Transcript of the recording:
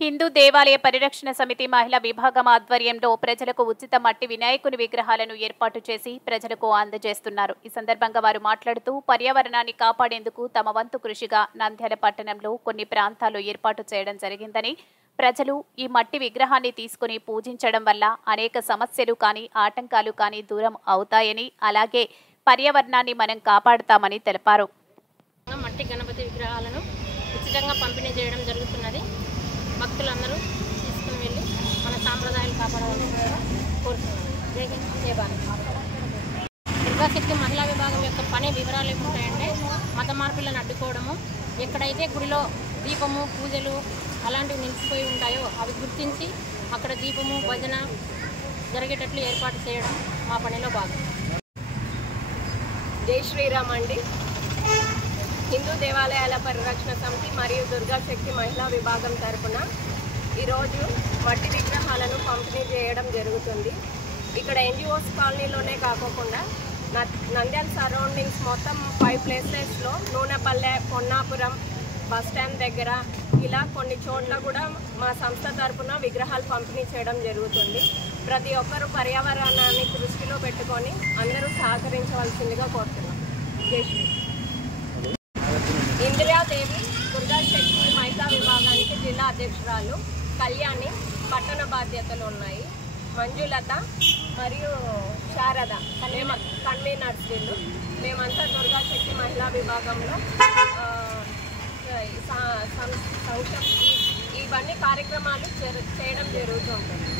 హిందూ దేవాలయ పరిరక్షణ సమితి మహిళా విభాగం ఆధ్వర్యంలో ప్రజలకు ఉచిత మట్టి వినాయకుని విగ్రహాలను ఏర్పాటు చేసి ప్రజలకు అందజేస్తున్నారు. ఈ సందర్భంగా వారు మాట్లాడుతూ పర్యావరణాన్ని కాపాడేందుకు తమ వంతు కృషిగా నంద్యాల పట్టణంలో కొన్ని ప్రాంతాల్లో ఏర్పాటు చేయడం జరిగిందని, ప్రజలు ఈ మట్టి విగ్రహాన్ని తీసుకుని పూజించడం వల్ల అనేక సమస్యలు కానీ ఆటంకాలు కానీ దూరం అవుతాయని, అలాగే పర్యావరణాన్ని మనం కాపాడుతామని తెలిపారు. మట్టి గణపతి విగ్రహాలను ఉచితంగా పంపిణీ చేయడం జరుగుతున్నది. భక్తులందరూ తీసుకుని వెళ్ళి మన సాంప్రదాయాలు కాపాడాలని కోరుతున్నాను. దుర్గాశక్తి మహిళా విభాగం యొక్క పని వివరాలు ఏముంటాయంటే, మత మార్పులను అడ్డుకోవడము, ఎక్కడైతే గుడిలో దీపము పూజలు అలాంటివి నిలిచిపోయి ఉంటాయో అవి గుర్తించి అక్కడ దీపము భజన జరిగేటట్లు ఏర్పాటు చేయడం మా పనిలో భాగం. జై శ్రీరామ్ అండి. హిందూ దేవాలయాల పరిరక్షణ సమితి మరియు దుర్గాశక్తి మహిళా విభాగం తరఫున ఈరోజు మట్టి విగ్రహాలను పంపిణీ చేయడం జరుగుతుంది. ఇక్కడ ఎన్జిఓస్ కాలనీలోనే కాకుండా నంద్యాల సరౌండింగ్స్ మొత్తం 5 ప్లేసెస్లో నూనెపల్లె, పొన్నాపురం, బస్ స్టాండ్ దగ్గర ఇలా కొన్ని చోట్ల కూడా మా సంస్థ తరఫున విగ్రహాలు పంపిణీ చేయడం జరుగుతుంది. ప్రతి ఒక్కరూ పర్యావరణాన్ని దృష్టిలో పెట్టుకొని అందరూ సహకరించవలసిందిగా కోరుతున్నాం. జై శ్రీ. ఇందిరాదేవి దుర్గాశక్తి మహిళా విభాగానికి జిల్లా అధ్యక్షురాలు, కళ్యాణి పట్టణ బాధ్యతలు ఉన్నాయి. మంజులత మరియు శారద కన్వీనర్స్ వీళ్ళు. మేమంతా దుర్గాశక్తి మహిళా విభాగంలో ఇవన్నీ కార్యక్రమాలు చేయడం జరుగుతుంటుంది.